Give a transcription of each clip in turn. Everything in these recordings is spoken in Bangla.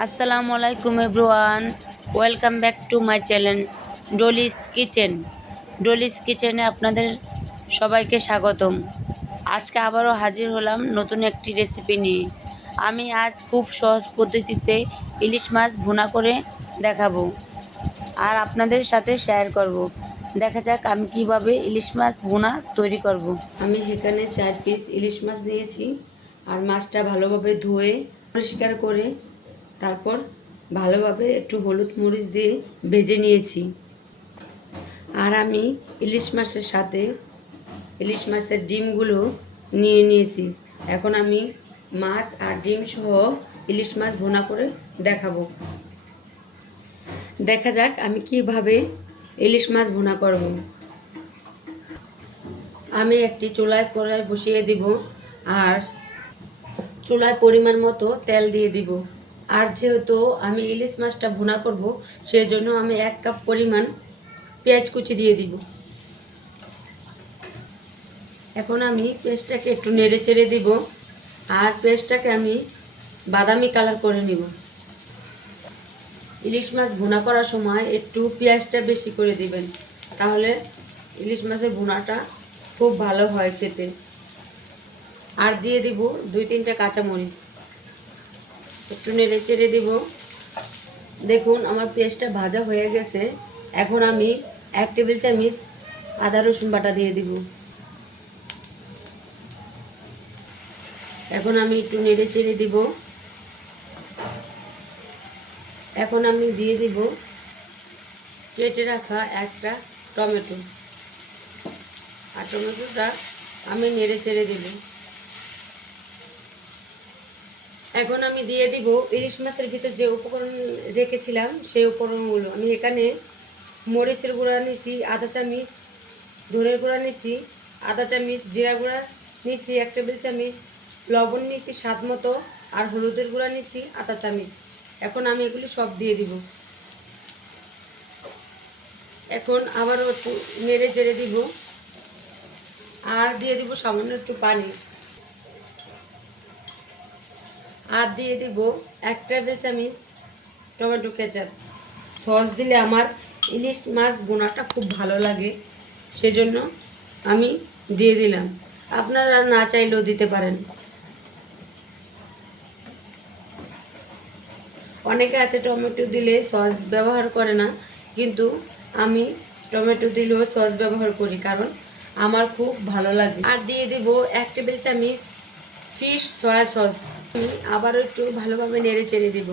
আসসালামু আলাইকুম everyone, welcome back to my channel Dolly's kitchen. Dolly's কিচেনে আপনাদের সবাইকে স্বাগতম। আজকে আবারও হাজির হলাম নতুন একটি রেসিপি নিয়ে। আমি আজ খুব সহজ পদ্ধতিতে ইলিশ মাছ ভুনা করে দেখাবো আর আপনাদের সাথে শেয়ার করব। দেখা যাক আমি কিভাবে ইলিশ মাছ ভুনা তৈরি করব। আমি এখানে 4 পিস ইলিশ মাছ নিয়েছি আর মাছটা ভালোভাবে ধুয়ে পরিষ্কার করে তারপর ভালোভাবে একটু হলুদ মরিচ দিয়ে ভেজে নিয়েছি। আর আমি ইলিশ মাছের সাথে ইলিশ মাছের ডিমগুলো নিয়ে নিয়েছি। এখন আমি মাছ আর ডিম সহ ইলিশ মাছ ভুনা করে দেখাবো। দেখা যাক আমি কিভাবে ইলিশ মাছ ভুনা করব। আমি একটি চুলায় কড়াই বসিয়ে দিব আর চুলায় পরিমাণ মতো তেল দিয়ে দিব। আর যেহেতু আমি ইলিশ মাছটা ভুনা করব সেজন্য আমি 1 কাপ পরিমাণ পেঁয়াজ কুচি দিয়ে দিব। এখন আমি পেঁয়াজটাকে একটু নেড়ে চেড়ে দিব আর পেঁয়াজটাকে আমি বাদামি কালার করে নিব। ইলিশ মাছ ভুনা করার সময় একটু পেঁয়াজটা বেশি করে দিবেন, তাহলে ইলিশ মাছের ভুনাটা খুব ভালো হয় খেতে। আর দিয়ে দিব 2-3টা কাঁচামরিচ, একটু নেড়ে চেড়ে দিব। দেখুন আমার পেঁয়াজটা ভাজা হয়ে গেছে। এখন আমি 1 টেবিল চামচ আদা রসুন বাটা দিয়ে দিব। এখন আমি একটু নেড়ে চেড়ে দিব। এখন আমি দিয়ে দিব কেটে রাখা একটা টমেটো, আর টমেটোটা আমি নেড়ে চেড়ে দিব। এখন আমি দিয়ে দিব ইলিশ মাছের ভিতর যে উপকরণ রেখেছিলাম সেই উপকরণগুলো। আমি এখানে মরিচের গুঁড়া নিয়েছি আধা চামচ, ধনের গুঁড়া নিয়েছি আধা চামচ, জিরা গুঁড়া নিয়েছি 1 টেবিল চামচ, লবণ নিয়েছি স্বাদ মতো, আর হলুদের গুঁড়া নিয়েছি আধা চামচ। এখন আমি এগুলি সব দিয়ে দিব। এখন আবারও একটু নেড়ে চেড়ে দিব আর দিয়ে দিব সামান্য একটু পানি। আর দিয়ে দিব 1 টেবিল চামচ টমেটো কেচাপ। সস দিলে আমার ইলিশ মাছ ভুনাটা খুব ভালো লাগে, সেজন্য আমি দিয়ে দিলাম। আপনারা না চাইলেও দিতে পারেন। অনেকে আছে টমেটো দিলে সস ব্যবহার করে না, কিন্তু আমি টমেটো দিলেও সস ব্যবহার করি, কারণ আমার খুব ভালো লাগে। আর দিয়ে দিব 1 টেবিল চামচ ফিশ সয়া সস। আমি আবারও একটু ভালোভাবে নেড়ে চেড়ে দিব।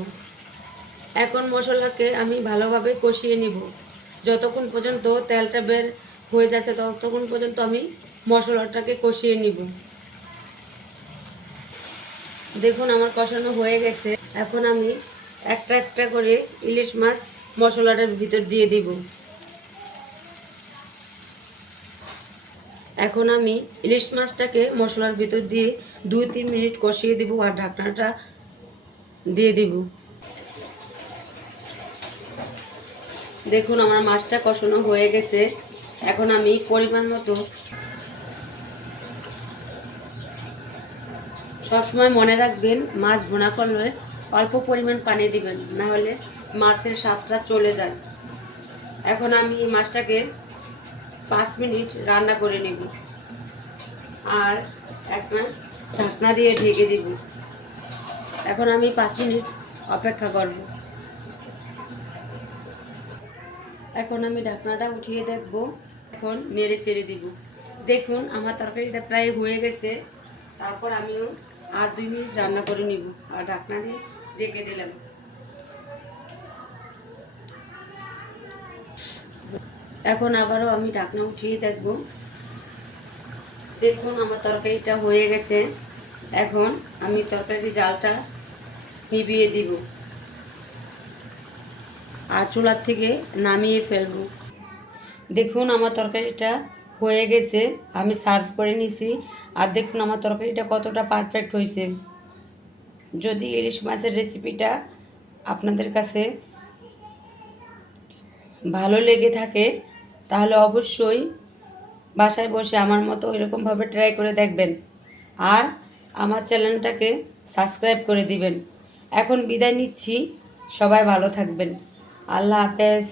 এখন মশলাকে আমি ভালোভাবে কষিয়ে নিব। যতক্ষণ পর্যন্ত তেলটা বের হয়ে যাচ্ছে ততক্ষণ পর্যন্ত আমি মশলাটাকে কষিয়ে নিব। দেখুন আমার কষানো হয়ে গেছে। এখন আমি একটা একটা করে ইলিশ মাছ মশলাটার ভিতর দিয়ে দিব। এখন আমি ইলিশ মাছটাকে মশলার ভিতর দিয়ে 2-3 মিনিট কষিয়ে দিব আর ঢাকনাটা দিয়ে দিব। দেখুন আমার মাছটা কষানো হয়ে গেছে। এখন আমি পরিমাণ মতো, সবসময় মনে রাখবেন মাছ ভুনা করলে অল্প পরিমাণ পানি দিবেন, না হলে মাছের স্বাদটা চলে যায়। এখন আমি মাছটাকে 5 মিনিট রান্না করে নেব আর একটা ঢাকনা দিয়ে ঢেকে দিব। এখন আমি 5 মিনিট অপেক্ষা করব। এখন আমি ঢাকনাটা উঠিয়ে দেখব। এখন নেড়ে চেড়ে দিব। দেখুন আমার তরকারিটা প্রায় হয়ে গেছে। তারপর আমিও আর 2 মিনিট রান্না করে নিব আর ঢাকনা দিয়ে ঢেকে দিলাম। এখন আবারও আমি ঢাকনা উঠিয়ে দেখব। দেখুন আমার তরকারিটা হয়ে গেছে। এখন আমি তরকারির জালটা নিভিয়ে দিব আর চুলার থেকে নামিয়ে ফেলব। দেখুন আমার তরকারিটা হয়ে গেছে, আমি সার্ভ করে নিছি। আর দেখুন আমার তরকারিটা কতটা পারফেক্ট হয়েছে। যদি ইলিশ মাছের রেসিপিটা আপনাদের কাছে ভালো লেগে থাকে তাহলে অবশ্যই বাসায় বসে আমার মতো এরকমভাবে ট্রাই করে দেখবেন আর আমার চ্যানেলটাকে সাবস্ক্রাইব করে দিবেন। এখন বিদায় নিচ্ছি। সবাই ভালো থাকবেন। আল্লাহ হাফেজ।